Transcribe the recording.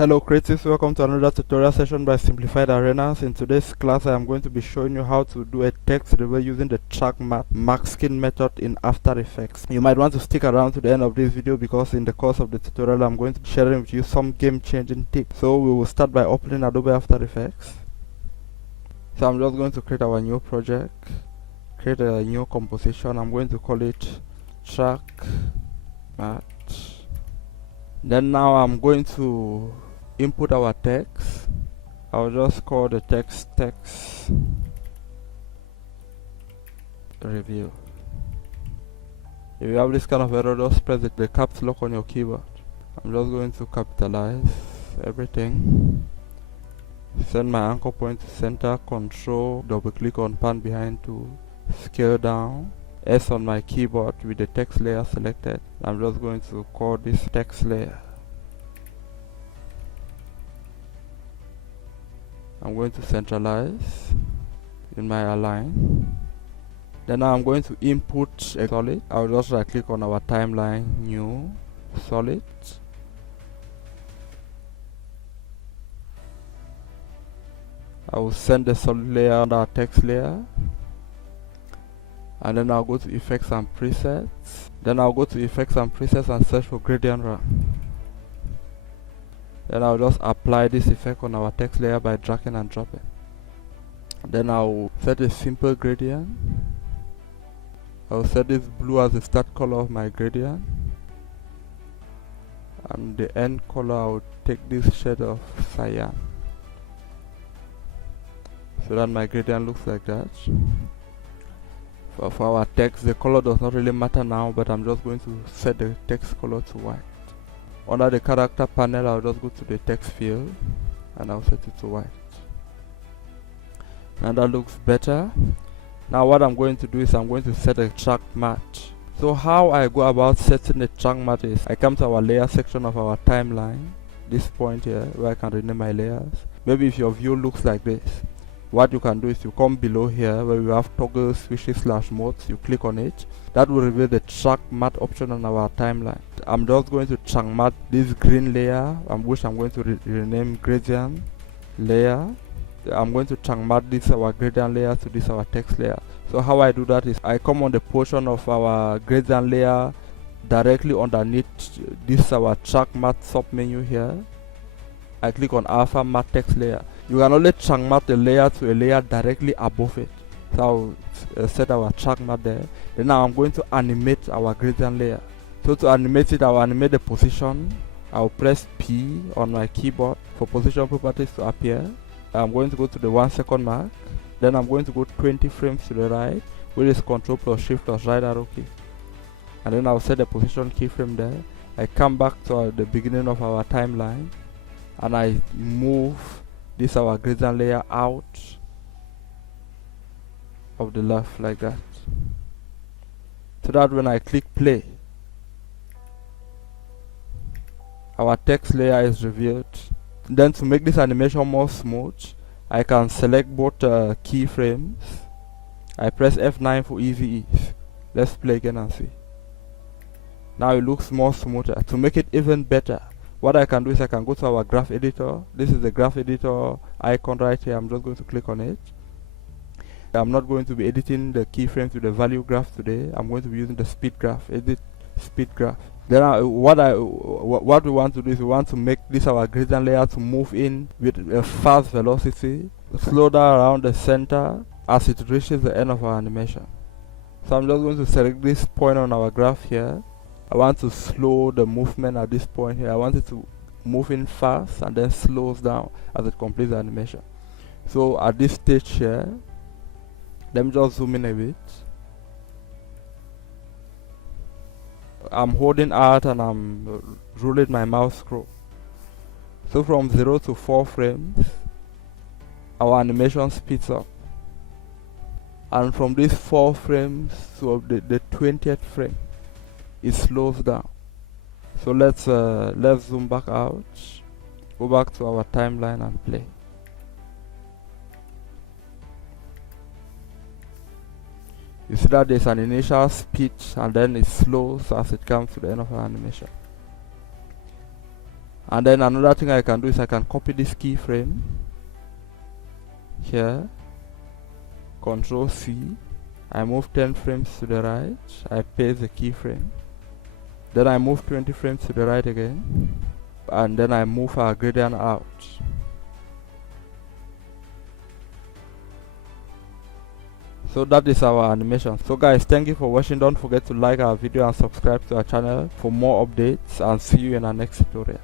Hello creatives, welcome to another tutorial session by Simplified Arenas. In today's class I am going to be showing you how to do a text reveal using the track masking method in After Effects. You might want to stick around to the end of this video because in the course of the tutorial I'm going to be sharing with you some game-changing tips. So we will start by opening Adobe After Effects. So I'm just going to create our new project, create a new composition. I'm going to call it track matte. Then now I'm going to input our text. I'll just call the text review. If you have this kind of error, just press the caps lock on your keyboard. I'm just going to capitalize everything. Send my anchor point to center, control, double click on pan behind to scale down. S on my keyboard with the text layer selected. I'm just going to call this text layer. I'm going to centralize in my align. Then now I'm going to input a solid. I'll just right click on our timeline, new solid. I will send the solid layer on our text layer. And then I'll go to effects and presets. Then I'll go to effects and presets and search for gradient ramp. Then I'll just apply this effect on our text layer by dragging and dropping. Then I'll set a simple gradient. I'll set this blue as the start color of my gradient. And the end color, I'll take this shade of cyan. So that my gradient looks like that. For our text, the color does not really matter now, but I'm just going to set the text color to white. Under the character panel, I'll just go to the text field and I'll set it to white. Now that looks better. Now what I'm going to do is I'm going to set a track matte. So how I go about setting the track matte is I come to our layer section of our timeline, this point here where I can rename my layers. Maybe if your view looks like this, what you can do is you come below here where we have toggle switches / modes. You click on it. That will reveal the track matte option on our timeline. I'm just going to track matte this green layer, which I'm going to rename gradient layer. I'm going to track matte this our gradient layer to this our text layer. So how I do that is I come on the portion of our gradient layer directly underneath this our track matte sub menu here. I click on alpha matte text layer. You can only track matte the layer to a layer directly above it. So I'll set our track matte there. Then now I'm going to animate our gradient layer. So to animate it, I'll animate the position. I'll press P on my keyboard for position properties to appear. I'm going to go to the 1 second mark. Then I'm going to go 20 frames to the right, which is Ctrl plus Shift plus right arrow key. And then I'll set the position keyframe there. I come back to the beginning of our timeline and I move this our gradient layer out of the left like that, so that when I click play, our text layer is revealed. Then to make this animation more smooth, I can select both keyframes. I press F9 for easy ease. Let's play again and see. Now it looks more smoother. To make it even better, what I can do is I can go to our graph editor. This is the graph editor icon right here. I'm just going to click on it. I'm not going to be editing the keyframes with the value graph today. I'm going to be using the speed graph. Edit speed graph. Then what we want to do is we want to make this our gradient layer to move in with a fast velocity, slow down around the center as it reaches the end of our animation. So I'm just going to select this point on our graph here. I want to slow the movement at this point here. I want it to move in fast and then slows down as it completes the animation. So at this stage here, let me just zoom in a bit. I'm holding Alt and I'm rolling my mouse scroll. So from 0 to 4 frames, our animation speeds up. And from these 4 frames to the 20th frame, it slows down. So let's zoom back out, go back to our timeline and play. You see that there's an initial speed and then it slows as it comes to the end of our animation. And then another thing I can do is I can copy this keyframe here, Control C, I move 10 frames to the right, I paste the keyframe, then I move 20 frames to the right again, and then I move our gradient out. So that is our animation. So guys, thank you for watching. Don't forget to like our video and subscribe to our channel for more updates, and see you in our next tutorial.